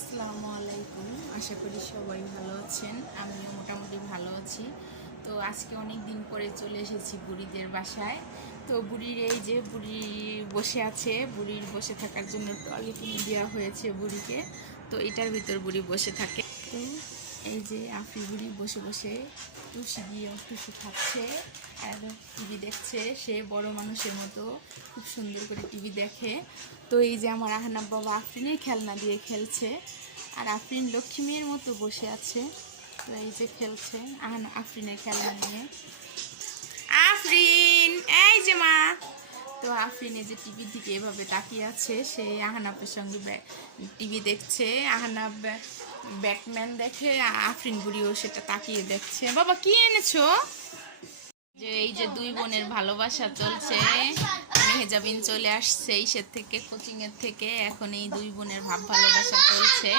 আসসালামু আলাইকুম, আশা করি সবাই ভালো আছেন। আমিও মোটামুটি ভালো আছি। তো আজকে অনেক দিন পরে চলে এসেছি বুড়িদের বাসায়। তো বুড়ির এই যে বুড়ি বসে আছে, বুড়ির বসে থাকার জন্য ট্রলি কিনে দেওয়া হয়েছে বুড়িকে। তো এটার ভিতর বুড়ি বসে থাকে। তো এই যে আফি বুড়ি বসে বসে টুসি দিয়ে টুসি খাচ্ছে আর টিভি দেখছে। সে বড় মানুষের মতো খুব সুন্দর করে টিভি দেখে। তো এই যে আমার আহনাব বাবা আফরিনের খেলনা দিয়ে খেলছে আর আফরিন লক্ষ্মী মেয়ের মতো বসে আছে। তো এই যে খেলছে আফরিনের খেলনা নিয়ে। আফরিন, এই যে মা। তো আফরিন এই যে টিভির দিকে এভাবে তাকিয়ে আছে, সে আহনাবের সঙ্গে টিভি দেখছে। আহনাব ব্যাটম্যান দেখে, আফরিন বুড়িও সেটা তাকিয়ে দেখছে। বাবা কি এনেছো? যে এই যে দুই বোনের ভালোবাসা চলছে। মেহেজাবিন চলে আসছে ইসের থেকে, কোচিং এর থেকে। এখন এই দুই বোনের ভাব ভালোবাসা চলছে।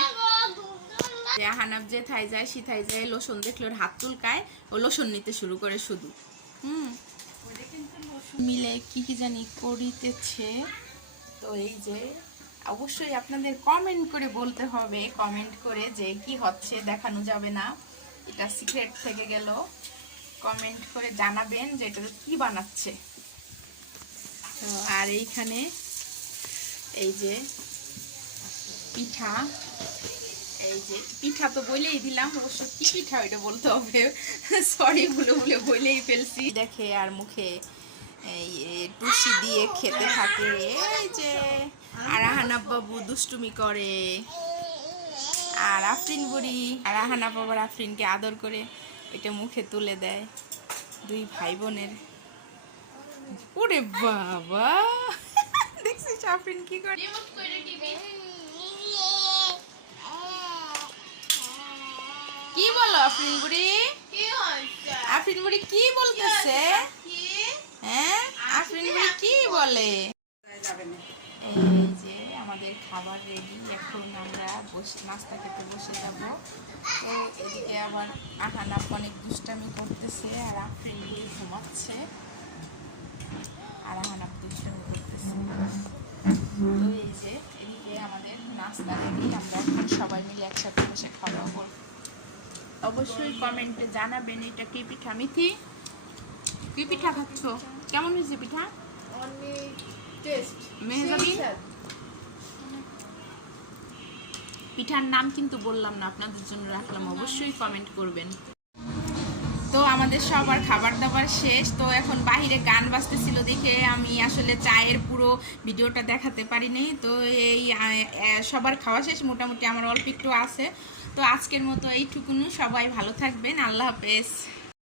যে আহনাব যে থাই যায় সিথাই যায়, লোশন দেখলে ওর হাত চুলকায়, ও লোশন নিতে শুরু করে শুধু। মিলে কি কি জানি করিতেছে। তো এই যে অবশ্যই আপনাদের কমেন্ট করে বলতে হবে, কমেন্ট করে যে কি হচ্ছে, দেখানো যাবে না, এটা সিক্রেট থেকে গেল। কমেন্ট করে জানাবেন যে এটা কি বানাচ্ছে। তো আর এইখানে এই যে পিঠা, এই যে পিঠা তো বলেই দিলাম, অবশ্য কি পিঠা ওইটা বলতে হবে, সরি ভুলে ভুলে বলেই ফেলছি। দেখে আর মুখে এই টুসি দিয়ে খেতে থাকে। এই যে আর আহনাব বাবু দুষ্টুমি করে, আর আফরিন বুড়ি আর আহনাব বাবার আফরিনকে আদর করে ওইটা মুখে তুলে দেয়। দুই ভাই বোনের। ওরে বাবা, দেখছিস আফরিন কি করে? কি বলো আফরিন বুড়ি? আফরিন বুড়ি কি বলতেছে? হ্যাঁ, আফরিন বুড়ি কি বলে? এই যে আমাদের খাবার রেডি, এখন আমরা বসে নাস্তা খেতে বসে যাব। তো এদিকে আবার আহানাপ অনেক দুষ্টামি করতেছে আর আফরিন বুড়ি ঘুমাচ্ছে আর আহানাপ দুষ্টামি করতেছে। তো এই যে এদিকে আমাদের নাস্তা রেডি, আমরা এখন সবাই মিলে একসাথে বসে খাওয়া দাওয়া করব। অবশ্যই কমেন্টে জানাবেন এটা কি পিঠা। মিথি, কি পিঠা খাচ্ছ? কেমন হয়েছে পিঠা? মেহেজাবিন, পিঠার নাম কিন্তু বললাম না, আপনাদের জন্য রাখলাম, অবশ্যই কমেন্ট করবেন। তো আমাদের সবার খাবার দাবার শেষ। তো এখন বাহিরে গান বাজতেছিল দেখে আমি আসলে চায়ের পুরো ভিডিওটা দেখাতে পারিনি। তো এই সবার খাওয়া শেষ, মোটামুটি আমার অল্প একটু আছে। তো আজকের মতো এইটুকুনি, সবাই ভালো থাকবেন, আল্লাহ হাফেজ।